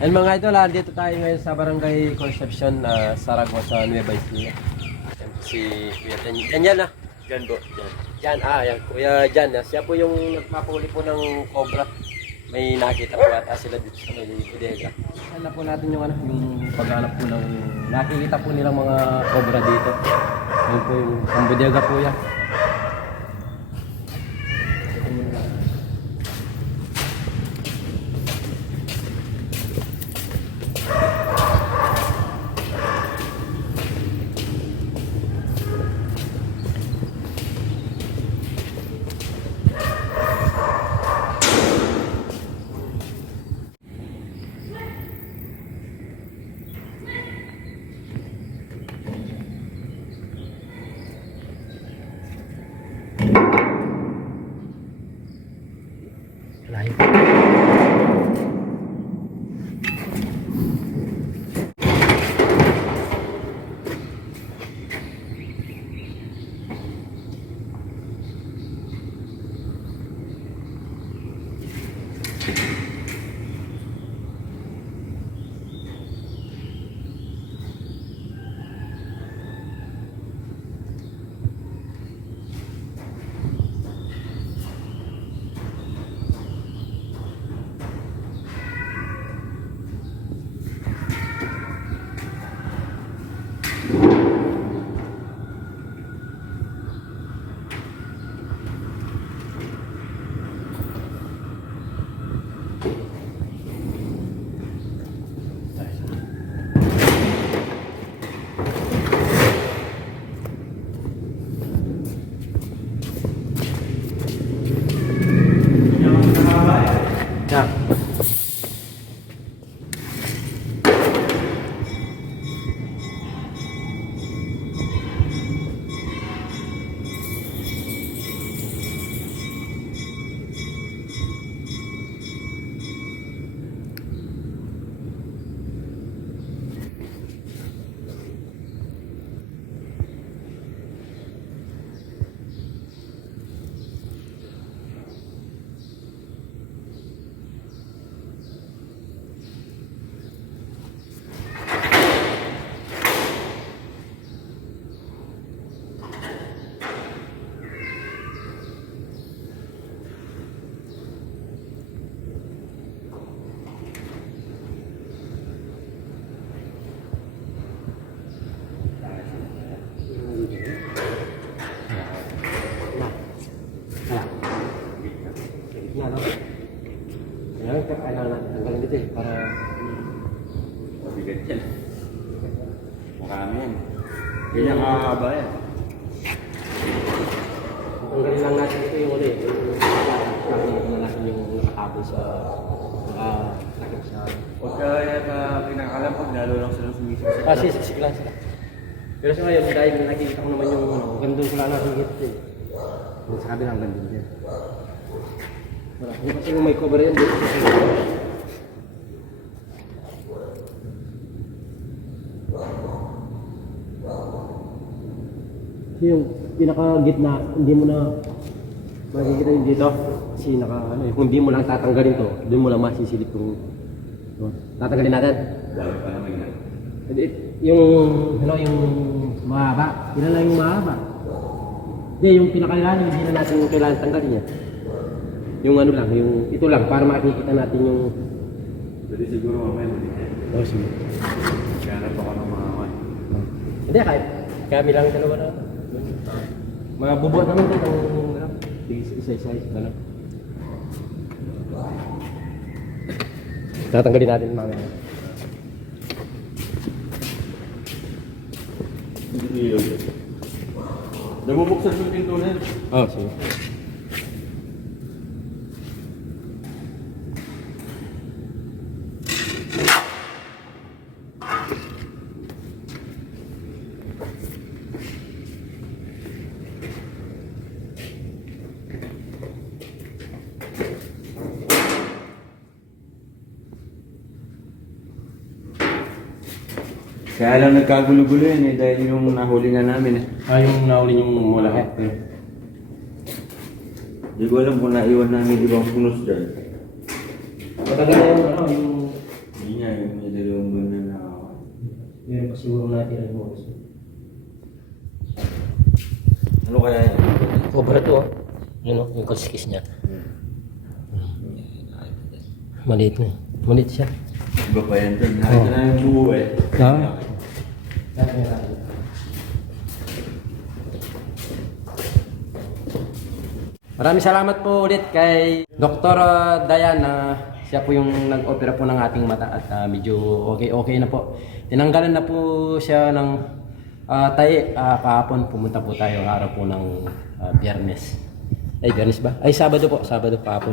And mga idol, ah, dito tayo ngayon sa Barangay Concepcion, uh, Saragosa, Nueva Ecija. Yan po si Kuya Jan. Yan yan ah. Diyan po, diyan. Jan, ah, yan. Kuya Jan. ah. Siya po yung nagpapuli po ng cobra. May nakita po ata sila dito sa may bodega. Hanap po natin yung ano, yung paghanap po ng nakikita po nilang mga cobra dito. Yan po yung ang bodega po yan. Ganyan kakaba yan. tanggalin lang natin ito yung ano eh, yung na natin yung nakatabon sa nakatakip sa... Pagka yan na pinakalam, pag lalo lang silang sumisip Kasi sisik lang sila. Pero sa ngayon, dahil nakikita ko naman yung ano, gandun sila nakikita eh. Yung sa kabilang gandun din. Wala, kung kasi may cover yan dito. Yung pinaka-gitna, hindi mo na makikita yung dito. Kasi naka, ano, eh, kung hindi mo lang tatanggalin to, doon mo lang masisilip yung... No? Tatanggalin natin. Hindi, yung, ano, yung mahaba. Na lang yung mahaba. Hindi, yung pinakailalim, hindi na natin kailangan tanggalin yan. Yung ano lang, yung, ito lang, para makikita natin yung... Pwede siguro mamaya mabigat. Oh, sige. Kaya na pa ng mga. Hindi, kahit kami lang dalawa na. Mga bubuhat naman din ang ano, isa-isa, gano'n. Tatanggalin natin yun. Nabubuksan yung pinto na yan. Oh, sige. Kaya lang nagkagulo-gulo yan eh, dahil yung nahuli nga namin eh. Ah, yung nahuli yung malaki. Hindi ko alam kung naiwan namin ibang punos dyan. Matagal na yung ano, yung... Hindi niya, Meron pa siguro natira yung oras. Ano kaya yun? Cobra to oh. Yun oh, yung kuskis niya. Maliit na. eh. Maliit siya. Iba pa yan. Nakita na yung buo eh. Ah. Maraming salamat po ulit kay Dr. Dayan na siya po yung nag-opera po ng ating mata at ah, medyo okay okay na po. Tinanggalan na po siya ng ah, tahi Ah, kahapon pumunta po tayo araw po ng ah, biyernes. Ay, biyernes ba? Ay, sabado po. Sabado kahapon.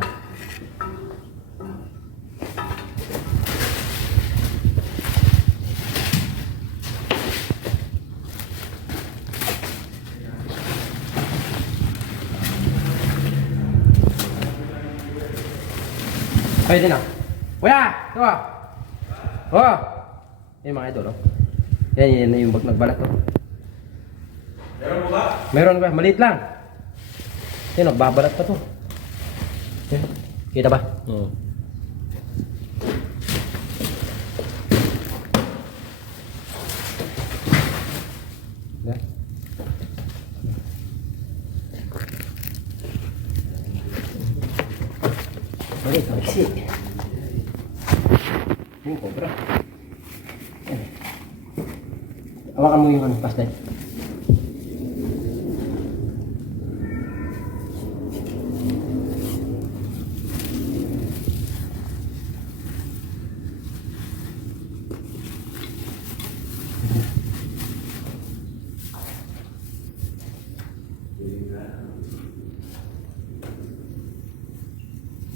Pwede na. Kuya! Ito ah! Oh! Yan mga idol oh. Yan, yan, yan yung bag nagbalat oh. Meron mo ba? Meron ba? Maliit lang. Yan, nagbabalat pa to. Yan. Kita ba? Oo. Yan. Maliit, maiksi. Yung cobra. Yan. Hawakan mo yung ano, pastel.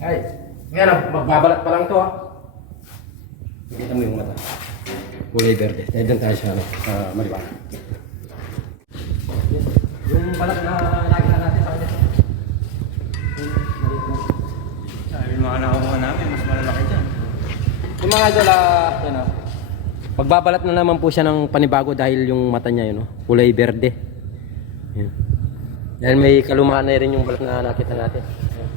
Ay, ngayon ah, magbabalat pa lang to ah. Nakita mo yung mata. Kulay verde. Dahil dyan tayo sa, ano, sa maliwanag. Yung balat na nakita natin sa kanya. Na. Sabi yung mga nakuha namin, mas malalaki dyan. Yung mga idol, ah, yan ah. Magbabalat na naman po siya ng panibago dahil yung mata niya yun, oh, kulay berde. Yan. Dahil may kalumaan na rin yung balat na nakita natin. Yan.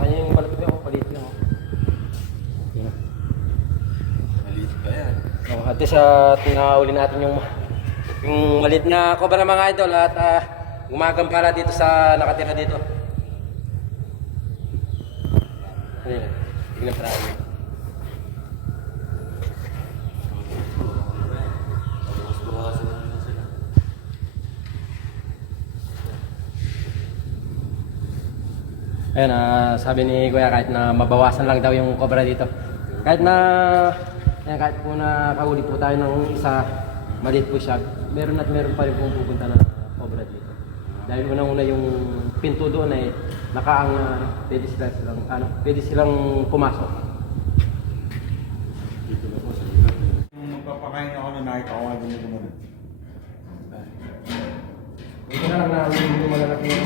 Sa kanya yung balat ko, oh, palit lang. Oh. Yan. ah. Maliit pa yan. Oh, at least uh, tinahuli natin yung yung malit na cobra mga idol at uh, gumagampala dito sa nakatira dito. Ano yun? Tignan pa natin. Ayun, ah, sabi ni Kuya kahit na mabawasan lang daw yung cobra dito. Kahit na ayan, kahit po na kahuli po tayo ng isa maliit po siya, meron at meron pa rin pong pupunta na cobra dito. Dahil unang-una yung pinto doon ay nakaang na ano, pwede sila silang ano, pwede silang pumasok. Nung magpapakain ako na nga din yung gumanon. Ito na lang na yung malalaki yun.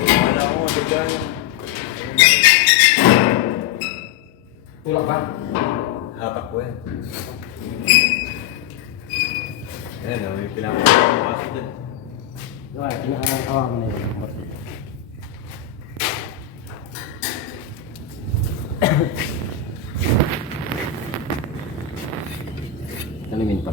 Wala ko, yung Tulak ba? Hatak ko yan. Ayan, oh, may pinapakain yung aso dun. Diba, kinakawa mo na yun. Talimin pa.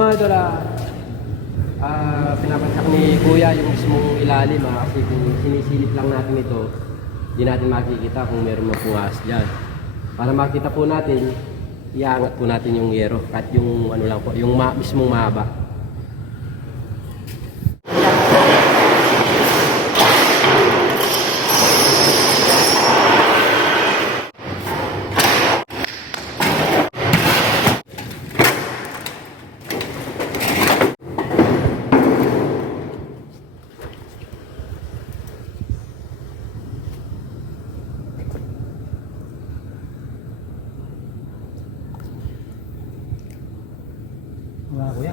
Idol, ah, ah, pinapansak ni Kuya yung mismong ilalim ah, kasi kung sinisilip lang natin ito, hindi natin makikita kung meron mga pungas dyan. Para makita po natin, iangat po natin yung yero, kahit yung ano lang po, yung ma- mismong mahaba. Wala kuya.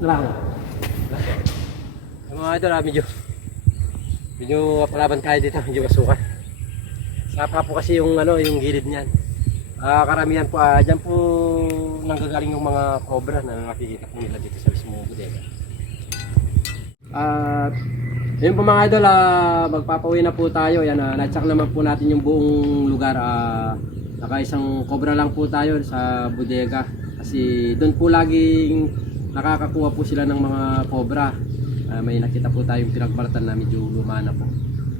Wala ko. Yung mga idol, ah, medyo medyo palaban tayo dito, medyo masukan. Sapa po kasi yung ano, yung gilid niyan. Ah, karamihan po, ah, dyan po nanggagaling yung mga cobra na nakikita po nila dito sa mismong bodega. At yun po mga idol, ah, magpapauwi na po tayo. Yan, uh, na-check naman po natin yung buong lugar. Uh, naka isang cobra lang po tayo sa bodega. Kasi doon po laging nakakakuha po sila ng mga cobra. Ah, may nakita po tayong pinagbalatan na medyo luma na po.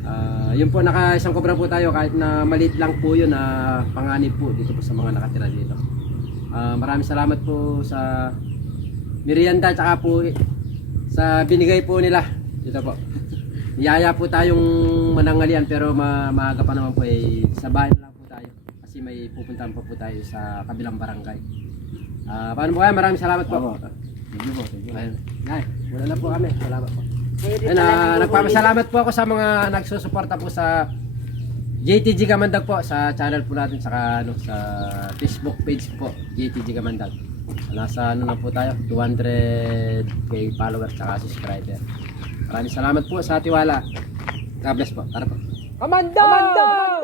Ah, yun po, naka isang cobra po tayo kahit na maliit lang po yun na panganib po dito po sa mga nakatira dito. Ah, maraming salamat po sa merienda tsaka po sa binigay po nila. Dito po. Niyaya po tayong manangalian pero ma maaga pa naman po eh sa bahay na lang po tayo kasi may pupuntahan pa po tayo sa kabilang barangay. Ah, paano po kayo? Maraming salamat po. Thank you po, thank you. Ayun. Ay, wala na po kami. Salamat po. Ayun, ah, nagpapasalamat po ako sa mga nagsusuporta po sa JTG Gamandag po sa channel po natin saka ano sa Facebook page po JTG Gamandag. Nasa ano na po tayo 200k followers saka subscriber. Maraming salamat po sa tiwala. God bless po. Tara po. Amanda! Amanda!